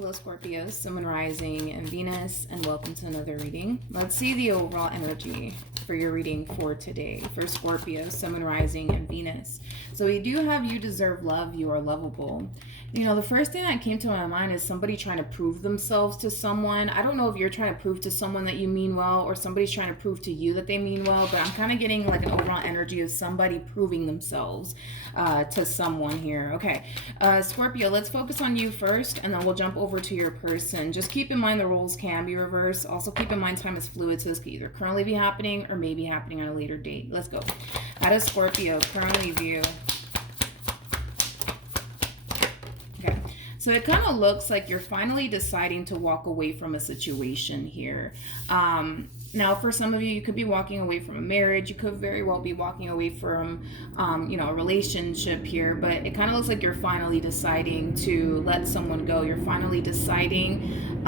Hello Scorpio, Sun, Moon, Rising, and Venus, and welcome to another reading. Let's see the overall energy for your reading for today for Scorpio, Sun, Moon, Rising, and Venus. So we do have you deserve love, you are lovable. You know, the first thing that came to my mind is somebody trying to prove themselves to someone. I don't know if you're trying to prove to someone that you mean well or somebody's trying to prove to you that they mean well, but I'm kind of getting like an overall energy of somebody proving themselves to someone here. Okay, Scorpio, let's focus on you first and then we'll jump over to your person. Just keep in mind the roles can be reversed. Also keep in mind time is fluid, so this could either currently be happening or maybe happening on a later date. Let's go. How does Scorpio currently view? Okay, so it kind of looks like you're finally deciding to walk away from a situation here. Now, for some of you, you could be walking away from a marriage. You could very well be walking away from, a relationship here. But it kind of looks like you're finally deciding to let someone go. You're finally deciding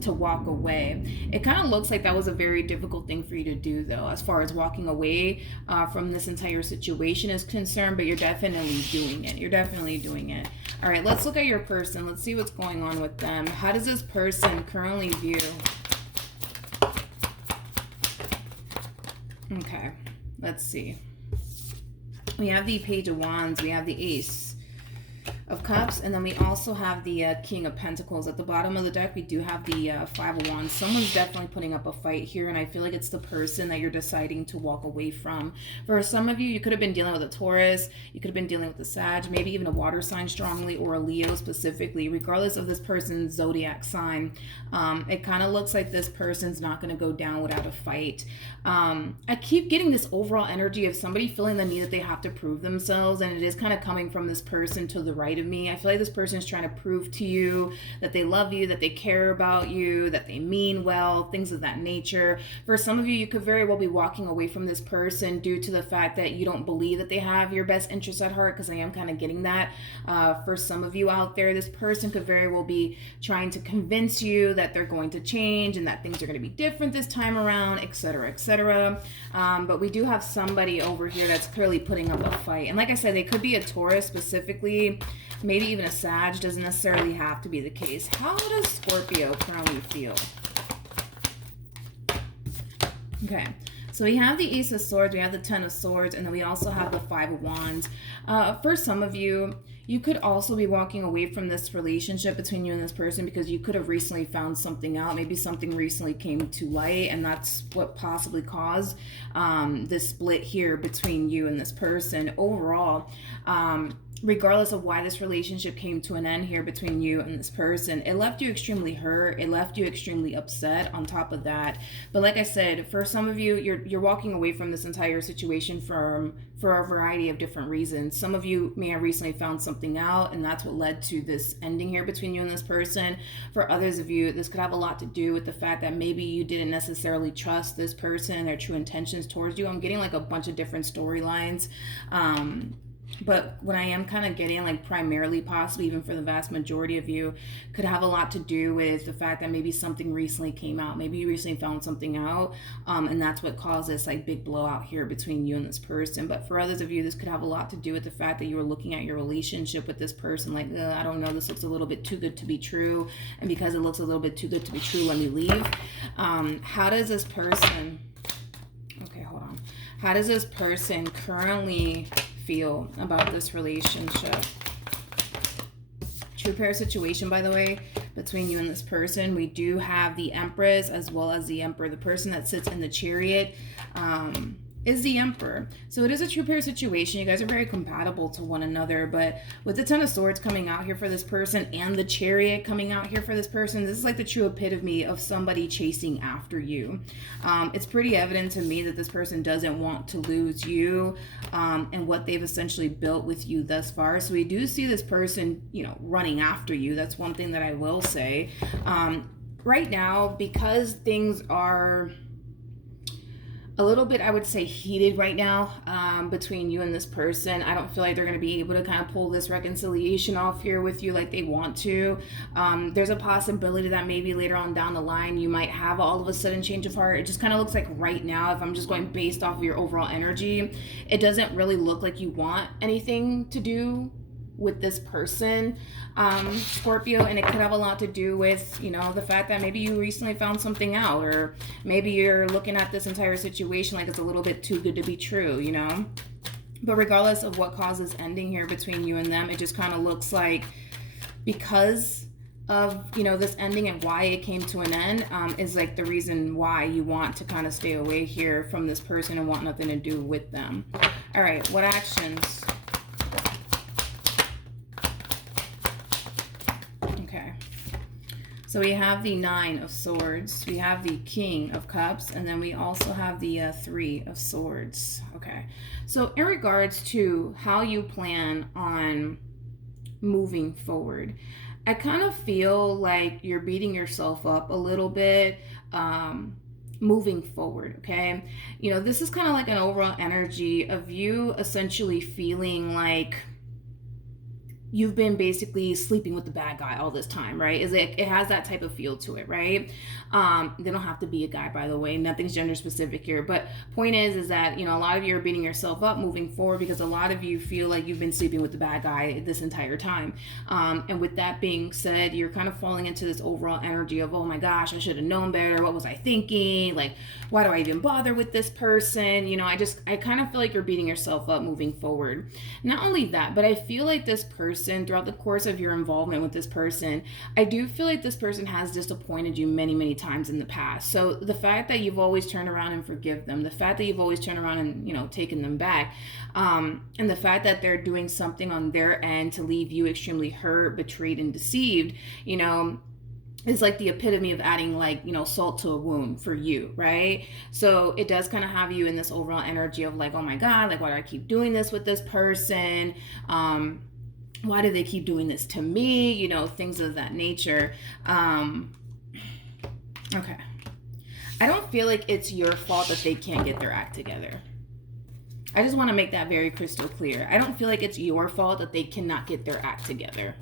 to walk away. It kind of looks like that was a very difficult thing for you to do, though, as far as walking away from this entire situation is concerned. But you're definitely doing it. You're definitely doing it. All right, let's look at your person. Let's see what's going on with them. How does this person currently view? Okay, let's see. We have the Page of Wands, we have the Ace of Cups, and then we also have the King of Pentacles. At the bottom of the deck, we do have the Five of Wands. Someone's definitely putting up a fight here, and I feel like it's the person that you're deciding to walk away from. For some of you, you could have been dealing with a Taurus, you could have been dealing with a Sag, maybe even a water sign strongly, or a Leo specifically. Regardless of this person's zodiac sign, it kind of looks like this person's not going to go down without a fight. I keep getting this overall energy of somebody feeling the need that they have to prove themselves, and it is kind of coming from this person to the right of me. I feel like this person is trying to prove to you that they love you, that they care about you, that they mean well, things of that nature. For some of you, you could very well be walking away from this person due to the fact that you don't believe that they have your best interests at heart, because I am kind of getting that. For some of you out there, this person could very well be trying to convince you that they're going to change and that things are going to be different this time around, etc., etc. But we do have somebody over here that's clearly putting up a fight. And like I said, they could be a Taurus specifically, maybe even a Sag. Doesn't necessarily have to be the case. How does Scorpio currently feel? Okay, so we have the Ace of Swords, we have the Ten of Swords, and then we also have the Five of Wands. For some of you, you could also be walking away from this relationship between you and this person because you could have recently found something out. Maybe something recently came to light, and that's what possibly caused this split here between you and this person. Overall, regardless of why this relationship came to an end here between you and this person, it left you extremely hurt. It left you extremely upset on top of that. But like I said, for some of you, you're walking away from this entire situation for a variety of different reasons. Some of you may have recently found something out, and that's what led to this ending here between you and this person. For others of you, this could have a lot to do with the fact that maybe you didn't necessarily trust this person and their true intentions towards you. I'm getting like a bunch of different storylines. But what I am kind of getting, like primarily, possibly even for the vast majority of you, could have a lot to do with the fact that maybe something recently came out. Maybe you recently found something out, and that's what caused this like big blowout here between you and this person. But for others of you, this could have a lot to do with the fact that you were looking at your relationship with this person like, I don't know, this looks a little bit too good to be true. And because it looks a little bit too good to be true, let me leave. How does this person... Okay, hold on. How does this person currently feel about this relationship? True pair situation, by the way, between you and this person. We do have the Empress as well as the Emperor. The person that sits in the Chariot is the Emperor. So it is a true pair situation. You guys are very compatible to one another, but with the Ten of Swords coming out here for this person and the Chariot coming out here for this person, this is like the true epitome of somebody chasing after you. It's pretty evident to me that this person doesn't want to lose you and what they've essentially built with you thus far. So we do see this person, running after you. That's one thing that I will say. Right now, because things are a little bit, I would say, heated right now between you and this person. I don't feel like they're going to be able to kind of pull this reconciliation off here with you like they want to. There's a possibility that maybe later on down the line you might have all of a sudden change of heart. It just kind of looks like right now, if I'm just going based off of your overall energy, it doesn't really look like you want anything to do with this person, Scorpio, and it could have a lot to do with, you know, the fact that maybe you recently found something out, or maybe you're looking at this entire situation like it's a little bit too good to be true, you know. But regardless of what causes ending here between you and them, it just kind of looks like, because of, you know, this ending and why it came to an end, is like the reason why you want to kind of stay away here from this person and want nothing to do with them. All right, what actions? Okay, so we have the Nine of Swords, we have the King of Cups, and then we also have the Three of Swords. Okay, so in regards to how you plan on moving forward, I kind of feel like you're beating yourself up a little bit moving forward, okay? You know, this is kind of like an overall energy of you essentially feeling like you've been basically sleeping with the bad guy all this time, right? It has that type of feel to it, right? They don't have to be a guy, by the way. Nothing's gender specific here. But point is that, you know, a lot of you are beating yourself up moving forward because a lot of you feel like you've been sleeping with the bad guy this entire time. And with that being said, you're kind of falling into this overall energy of, oh my gosh, I should have known better. What was I thinking? Like, why do I even bother with this person? You know, I kind of feel like you're beating yourself up moving forward. Not only that, but I feel like this person, throughout the course of your involvement with this person, I do feel like this person has disappointed you many, many times in the past. So the fact that you've always turned around and forgive them, the fact that you've always turned around and, you know, taken them back, and the fact that they're doing something on their end to leave you extremely hurt, betrayed, and deceived, you know, is like the epitome of adding, like, you know, salt to a wound for you, right? So it does kind of have you in this overall energy of like, oh my God, like, why do I keep doing this with this person? Why do they keep doing this to me? You know, things of that nature. Okay. I don't feel like it's your fault that they can't get their act together. I just want to make that very crystal clear. I don't feel like it's your fault that they cannot get their act together.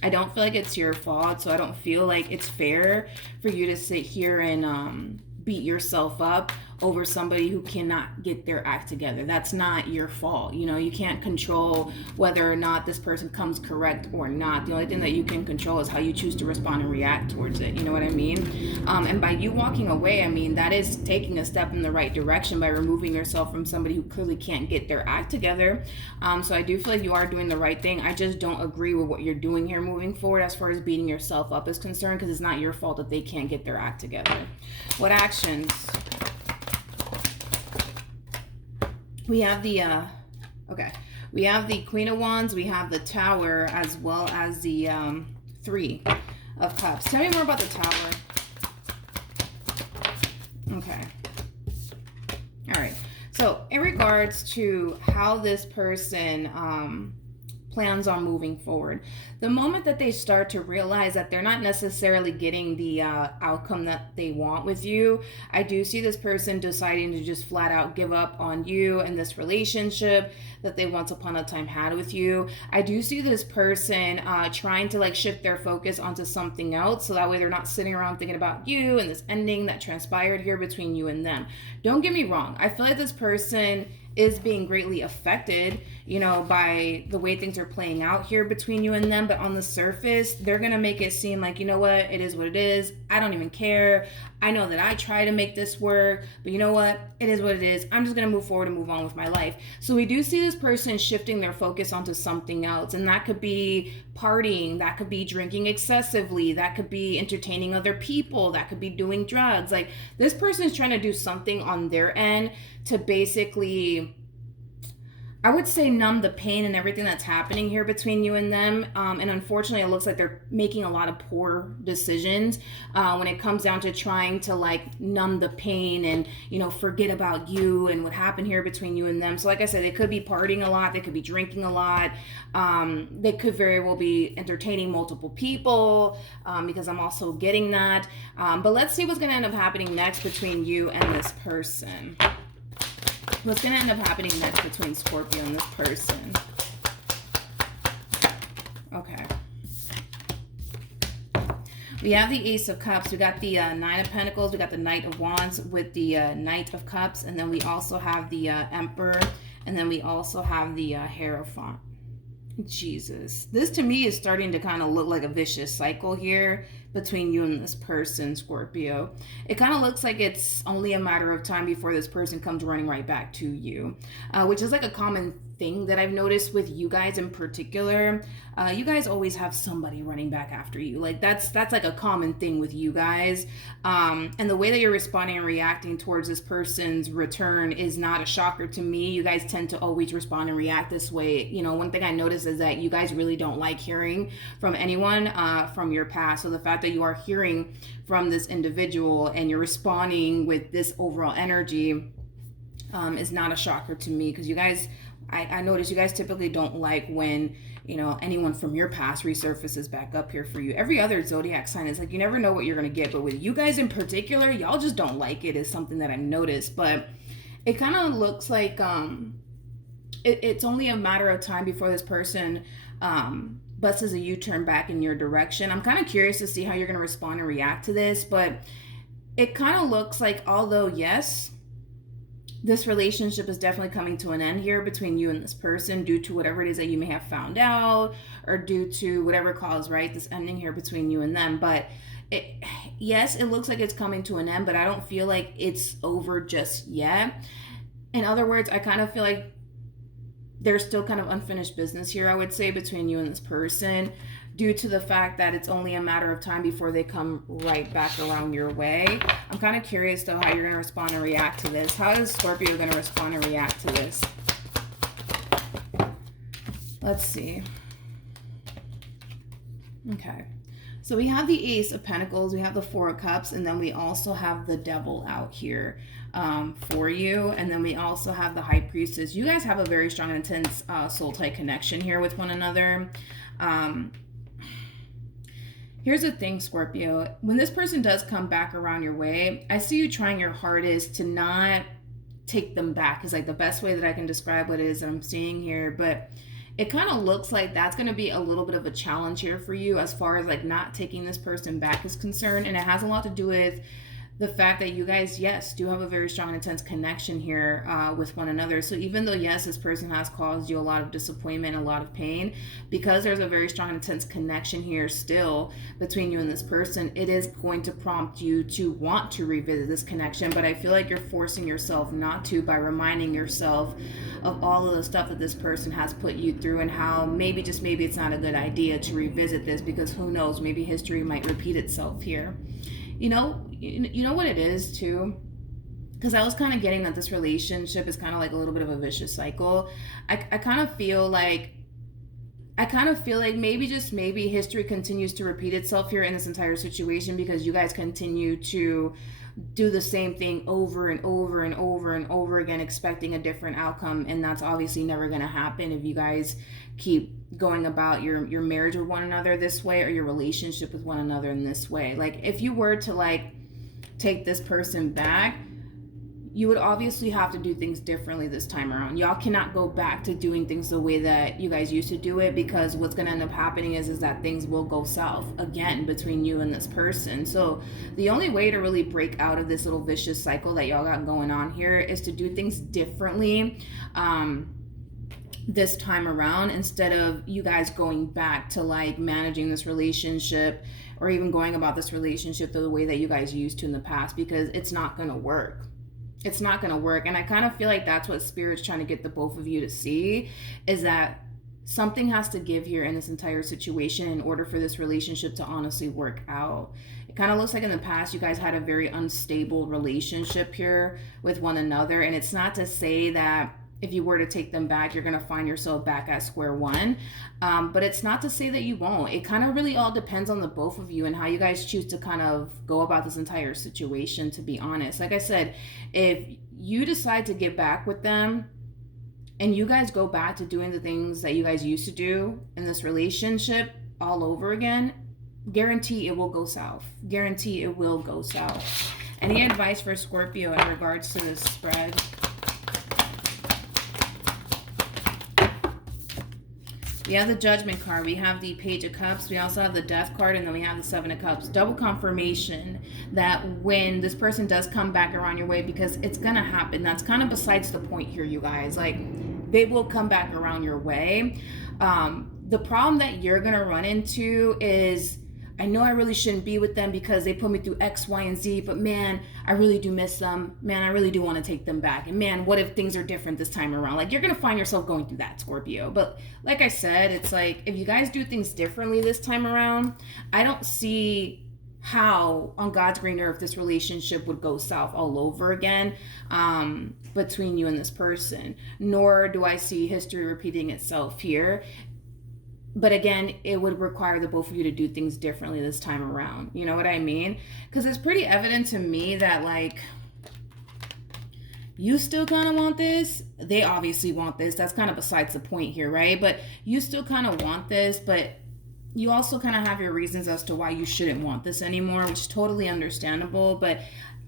I don't feel like it's your fault, so I don't feel like it's fair for you to sit here and beat yourself up over somebody who cannot get their act together. That's not your fault. You know, you can't control whether or not this person comes correct or not. The only thing that you can control is how you choose to respond and react towards it. You know what I mean? And by you walking away, I mean, that is taking a step in the right direction by removing yourself from somebody who clearly can't get their act together. So I do feel like you are doing the right thing. I just don't agree with what you're doing here moving forward as far as beating yourself up is concerned, because it's not your fault that they can't get their act together. What actions? We have the, we have the Queen of Wands, we have the Tower, as well as the Three of Cups. Tell me more about the Tower. Okay. All right. So in regards to how this person plans on moving forward, the moment that they start to realize that they're not necessarily getting the outcome that they want with you, I do see this person deciding to just flat out give up on you and this relationship that they once upon a time had with you. I do see this person trying to like shift their focus onto something else, so that way they're not sitting around thinking about you and this ending that transpired here between you and them. Don't get me wrong, I feel like this person is being greatly affected, you know, by the way things are playing out here between you and them. But on the surface, they're going to make it seem like, you know what, it is what it is. I don't even care. I know that I try to make this work, but you know what? It is what it is. I'm just going to move forward and move on with my life. So we do see this person shifting their focus onto something else. And that could be partying. That could be drinking excessively. That could be entertaining other people. That could be doing drugs. Like, this person is trying to do something on their end to basically, I would say, numb the pain and everything that's happening here between you and them. And unfortunately, it looks like they're making a lot of poor decisions when it comes down to trying to like numb the pain and, you know, forget about you and what happened here between you and them. So like I said, they could be partying a lot. They could be drinking a lot. They could very well be entertaining multiple people because I'm also getting that. But let's see what's going to end up happening next between you and this person. What's going to end up happening next between Scorpio and this person? Okay. We have the Ace of Cups. We got the Nine of Pentacles. We got the Knight of Wands with the Knight of Cups. And then we also have the Emperor. And then we also have the Hierophant. Jesus. This to me is starting to kind of look like a vicious cycle here between you and this person, Scorpio. It kind of looks like it's only a matter of time before this person comes running right back to you, which is like a common thing that I've noticed with you guys in particular. You guys always have somebody running back after you. Like that's like a common thing with you guys. And the way that you're responding and reacting towards this person's return is not a shocker to me. You guys tend to always respond and react this way. You know, one thing I noticed is that you guys really don't like hearing from anyone from your past. So the fact that you are hearing from this individual and you're responding with this overall energy is not a shocker to me, because you guys, I notice you guys typically don't like when, you know, anyone from your past resurfaces back up here for you. Every other zodiac sign is like, you never know what you're going to get. But with you guys in particular, y'all just don't like it, is something that I've noticed. But it kind of looks like it's only a matter of time before this person busts a U-turn back in your direction. I'm kind of curious to see how you're going to respond and react to this. But it kind of looks like, although, yes, this relationship is definitely coming to an end here between you and this person due to whatever it is that you may have found out, or due to whatever cause, right? This ending here between you and them. But yes, it looks like it's coming to an end, but I don't feel like it's over just yet. In other words, I kind of feel like there's still kind of unfinished business here, I would say, between you and this person, due to the fact that it's only a matter of time before they come right back around your way. I'm kind of curious, though, how you're going to respond and react to this. How is Scorpio going to respond and react to this? Let's see. Okay. So we have the Ace of Pentacles, we have the Four of Cups, and then we also have the Devil out here for you. And then we also have the High Priestess. You guys have a very strong, intense soul-tie connection here with one another. Here's the thing, Scorpio. When this person does come back around your way, I see you trying your hardest to not take them back, is like the best way that I can describe what it is that I'm seeing here. But it kind of looks like that's going to be a little bit of a challenge here for you as far as like not taking this person back is concerned. And it has a lot to do with the fact that you guys, yes, do have a very strong and intense connection here with one another. So even though, yes, this person has caused you a lot of disappointment, a lot of pain, because there's a very strong and intense connection here still between you and this person, it is going to prompt you to want to revisit this connection. But I feel like you're forcing yourself not to, by reminding yourself of all of the stuff that this person has put you through, and how maybe, just maybe, it's not a good idea to revisit this, because who knows, maybe history might repeat itself here. You know what it is too? Because I was kind of getting that this relationship is kind of like a little bit of a vicious cycle. I kind of feel like maybe, just maybe, history continues to repeat itself here in this entire situation, because you guys continue to do the same thing over and over and over and over again, expecting a different outcome. And that's obviously never going to happen if you guys keep going about your marriage with one another this way, or your relationship with one another in this way. Like, if you were to like take this person back, you would obviously have to do things differently this time around. Y'all cannot go back to doing things the way that you guys used to do it, because what's going to end up happening is that things will go south again between you and this person. So the only way to really break out of this little vicious cycle that y'all got going on here is to do things differently this time around, instead of you guys going back to like managing this relationship, or even going about this relationship the way that you guys used to in the past, because it's not going to work. It's not going to work. And I kind of feel like that's what Spirit's trying to get the both of you to see, is that something has to give here in this entire situation in order for this relationship to honestly work out. It kind of looks like in the past you guys had a very unstable relationship here with one another. And it's not to say that if you were to take them back, you're going to find yourself back at square one. But it's not to say that you won't. It kind of really all depends on the both of you and how you guys choose to kind of go about this entire situation, to be honest. Like I said, if you decide to get back with them and you guys go back to doing the things that you guys used to do in this relationship all over again, guarantee it will go south. Guarantee it will go south. Any advice for Scorpio in regards to this spread? We have the Judgment card, we have the Page of Cups, we also have the Death card, and then we have the Seven of Cups. Double confirmation that when this person does come back around your way, because it's gonna happen. That's kind of besides the point here, you guys. Like, they will come back around your way. The problem that you're going to run into is, I know I really shouldn't be with them because they put me through X, Y, and Z, but man, I really do miss them. Man, I really do want to take them back. And man, what if things are different this time around? Like, you're going to find yourself going through that, Scorpio. But like I said, it's like, if you guys do things differently this time around, I don't see how on God's green earth this relationship would go south all over again, between you and this person. Nor do I see history repeating itself here. But again, it would require the both of you to do things differently this time around. You know what I mean? Because it's pretty evident to me that, like, you still kind of want this. They obviously want this. That's kind of besides the point here, right? But you still kind of want this, but you also kind of have your reasons as to why you shouldn't want this anymore, which is totally understandable. But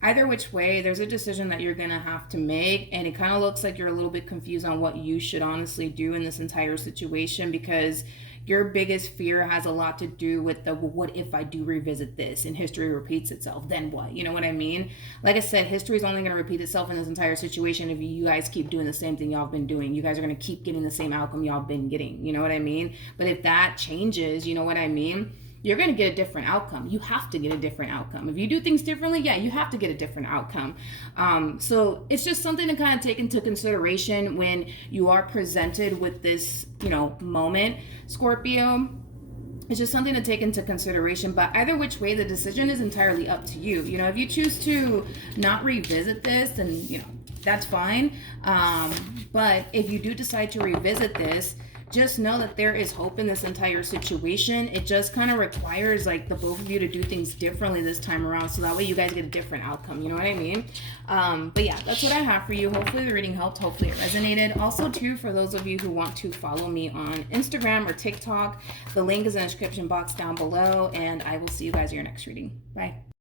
either which way, there's a decision that you're going to have to make. And it kind of looks like you're a little bit confused on what you should honestly do in this entire situation, because your biggest fear has a lot to do with the, well, what if I do revisit this and history repeats itself? Then what? You know what I mean? Like I said, history is only going to repeat itself in this entire situation if you guys keep doing the same thing y'all been doing. You guys are going to keep getting the same outcome y'all been getting. You know what I mean? But if that changes, you know what I mean? You're going to get a different outcome. You have to get a different outcome. If you do things differently, yeah, you have to get a different outcome. So it's just something to kind of take into consideration when you are presented with this, moment, Scorpio. It's just something to take into consideration. But either which way, the decision is entirely up to you. If you choose to not revisit this, then, that's fine. But if you do decide to revisit this, just know that there is hope in this entire situation. It just kind of requires, like, the both of you to do things differently this time around, so that way you guys get a different outcome. You know what I mean? But yeah, that's what I have for you. Hopefully the reading helped. Hopefully it resonated. Also, too, for those of you who want to follow me on Instagram or TikTok, the link is in the description box down below, and I will see you guys in your next reading. Bye.